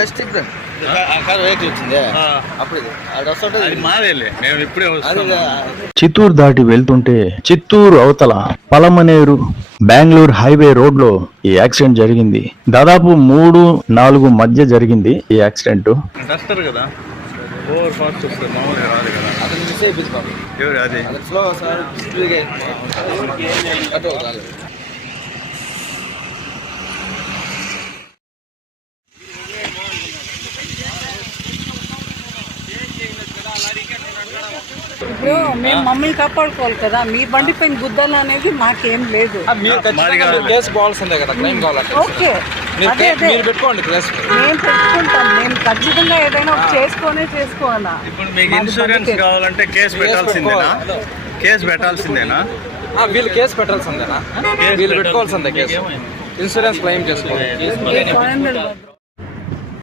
వస్తాం చిత్తూరు దాటి వెళ్తుంటే చిత్తూరు అవతల పలమనేరు బెంగళూరు హైవే రోడ్లో ఈ యాక్సిడెంట్ జరిగింది. దాదాపు మూడు నాలుగు మధ్య జరిగింది ఈ యాక్సిడెంట్. డస్టర్ కదా? ఓవర్ ఫాస్ట్ వస్తుంది మామూలుగా రాదు కదా? అతను మిస్ అయిపోయింది పాపం. ఎవరు అది? అతను స్లో సార్ ఇప్పుడు మేము మమ్మల్ని కాపాడుకోవాలి కదా మీ బండి పైన గుద్దాలు అనేది మాకేం లేదు. మీరు ఖచ్చితంగా మీరు కేసు పోవాల్సిందే కదా క్లెయిమ్ కావాలంటే. ఓకే. మీరు అదే అదే. మీరు పెట్టుకోండి కేసు. మేము పెట్టుకుంటాం మేము ఖచ్చితంగా ఏదైనా ఒకటి చేసుకొనే చేసుకోవాలా. ఇప్పుడు మీకు మాది ఇన్సూరెన్స్. కావాలంటే కేసు పెట్టాల్సిందేనా. కేసు పెట్టాల్సిందేనా? ఆ, వీళ్ళు కేసు పెట్టాల్సిందేనా? వీళ్ళు పెట్టుకోవాల్సిందే కేసు. ఇన్సూరెన్స్ క్లెయిమ్ చేసుకోవాలి. ఈ ఫైవ్ హండ్రెడ్